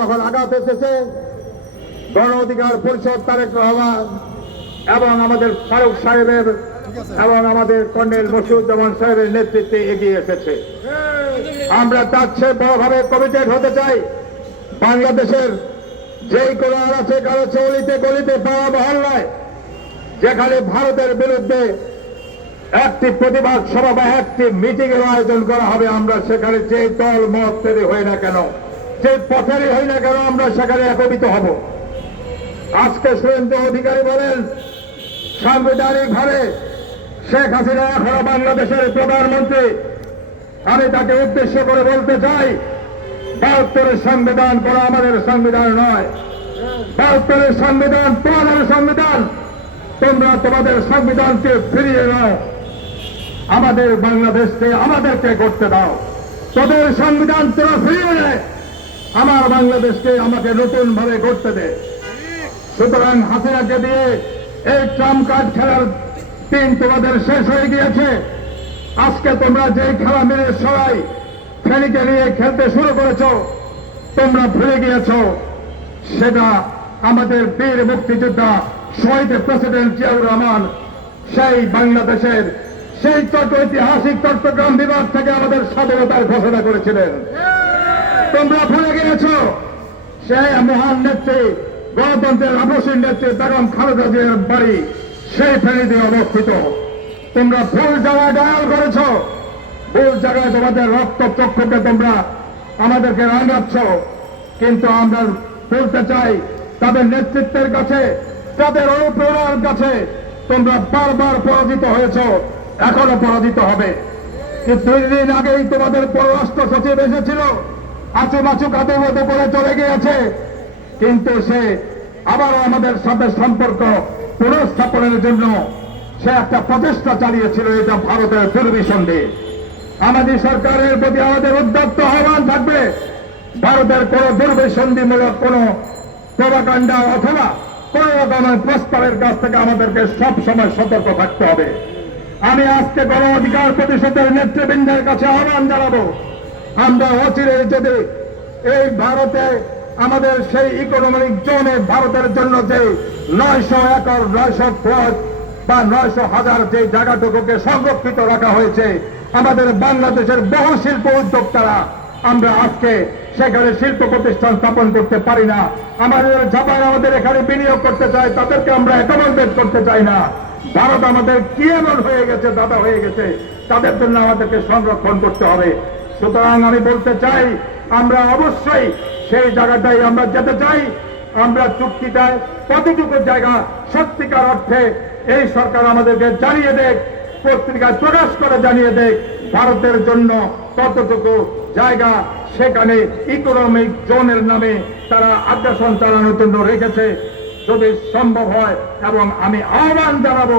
যখন আঘাত এসেছে, গণ অধিকার পরিষদ তারেক রহমান এবং আমাদের ফারুক সাহেবের এবং আমাদের কর্নেল মসিউজ্জামান সাহেবের নেতৃত্বে এগিয়ে এসেছে। আমরা তার চেয়ে বড়ভাবে কমিটেড হতে চাই। বাংলাদেশের যেই কোনো আনাচে কারোচে অলিতে গলিতে পাড়া মহল্লায়, যেখানে ভারতের বিরুদ্ধে একটি প্রতিবাদ সভা বা একটি মিটিংয়ের আয়োজন করা হবে, আমরা সেখানে যে দল মত তৈরি হই না কেন যে পথেরই হই না কেন আমরা সেখানে একবিত হব। আজকে সুরেন্দ্র অধিকারী বলেন সাংবিধানিক ভাবে শেখ হাসিনা এখনও বাংলাদেশের প্রধানমন্ত্রী। আমি তাকে উদ্দেশ্য করে বলতে চাই, বাহাত্তরের সংবিধান কোন আমাদের সংবিধান নয়। বাহাত্তরের সংবিধান তোমাদের সংবিধান, তোমরা তোমাদের সংবিধানকে ফিরিয়ে নাও। আমাদের বাংলাদেশকে আমাদেরকে করতে দাও। তোদের সংবিধান তোরা ফিরিয়ে আমার বাংলাদেশকে আমাকে নতুন ভাবে করতে দে। সুতরাং হাসিনাকে দিয়ে এই ট্রাম্প কার্ড খেলার দিন তোমাদের শেষ হয়ে গিয়েছে। আজকে তোমরা যে খেলা মেরে সবাই ফেনীকে নিয়ে খেলতে শুরু করেছ, তোমরা ভুলে গিয়েছ। সেটা আমাদের বীর মুক্তিযোদ্ধা, শহীদ প্রেসিডেন্ট জিয়াউর রহমান, সেই বাংলাদেশের সেই চট্ট ঐতিহাসিক চট্টগ্রাম বিভাগ থেকে আমাদের স্বাধীনতার ঘোষণা করেছিলেন। তোমরা ভুলে গিয়েছ? সেই মহান নেত্রী, গণতন্ত্রের আবশ্যিক নেত্রী বেগম খালেদা জিয়ার বাড়ি, সেই ফেনীতে অবস্থিত। তোমরা ভুল জায়গায় ডায়াল করেছ। ভুল জায়গায় তোমাদের রক্ত চক্ষুকে তোমরা আমাদেরকে রাঙাচ্ছ। কিন্তু আমরা বলতে চাই, তাদের নেতৃত্বের কাছে, তাদের অনুপ্রেরণার কাছে তোমরা বারবার পরাজিত হয়েছ। এখনও পরাজিত হবে। দুই দিন আগেই তোমাদের পররাষ্ট্র সচিব এসেছিল। আচু মাচু কাদু মতো করে চলে গিয়েছে? কিন্তু সে আবারও আমাদের সাথে সম্পর্ক পুনঃস্থাপনের জন্য সে একটা প্রচেষ্টা চালিয়েছিল এটা ভারতের দুর্বিসন্ধি আমাদের সরকারের প্রতি আমাদের উদ্যত্ত আহ্বান থাকবে, ভারতের কোন দুর্বিসন্ধিমূলক কোন প্রভাকাণ্ডা অথবা কোন রকমের প্রস্তাবের কাছ থেকে আমাদেরকে সব সময় সতর্ক থাকতে হবে। আমি আজকে গণ অধিকার পরিষদের নেতৃবৃন্দের কাছে আহ্বান জানাব আমরা অচিরে যদি এই ভারতে আমাদের সেই ইকোনমিক জোনে ভারতের জন্য যে নয়শো একর, নয়শো প্লট বা নয়শো হাজার যে জায়গাটুকুকে সংরক্ষিত রাখা হয়েছে, আমাদের বাংলাদেশের বহু শিল্প উদ্যোক্তারা আমরা আজকে সেখানে শিল্প প্রতিষ্ঠান স্থাপন করতে পারি না। আমাদের জাপান আমাদের এখানে বিনিয়োগ করতে চায়, তাদেরকে আমরা অ্যাকোমোডেট করতে চাই না। ভারত আমাদের কি এমন হয়ে গেছে দাদা হয়ে গেছে, তাদের জন্য আমাদেরকে সংরক্ষণ করতে হবে। সুতরাং আমি বলতে চাই, আমরা অবশ্যই সেই জায়গাটাই আমরা যেতে চাই। আমরা চুক্তিটায় কতটুকু জায়গা সত্যিকার অর্থে এই সরকার আমাদেরকে জানিয়ে দেখ, পত্রিকায় প্রকাশ করে জানিয়ে দেখ, ভারতের জন্য কতটুকু জায়গা সেখানে ইকোনমিক জোনের নামে তারা আগ্রাসন চালানোর জন্য রেখেছে। যদি সম্ভব হয়, এবং আমি আহ্বান জানাব,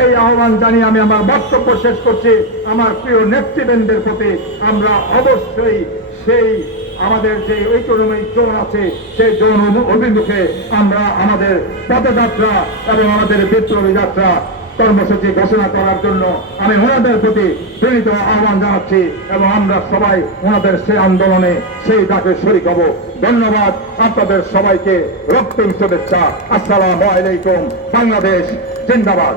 এই আহ্বান জানিয়ে আমি আমার বক্তব্য শেষ করছি। আমার প্রিয় নেতৃবৃন্দের প্রতি আমরা অবশ্যই সেই আমাদের যে ইকোনমিক জোন আছে, সেই জোন অভিমুখে আমরা আমাদের পদযাত্রা এবং আমাদের বিপ্লবী যাত্রা কর্মসূচি ঘোষণা করার জন্য আমি ওনাদের প্রতি প্রেরিত আহ্বান জানাচ্ছি এবং আমরা সবাই ওনাদের সেই আন্দোলনে সেই ডাকে শরিক হব। ধন্যবাদ আপনাদের সবাইকে। রক্তিম শুভেচ্ছা। আসসালামু আলাইকুম। বাংলাদেশ জিন্দাবাদ।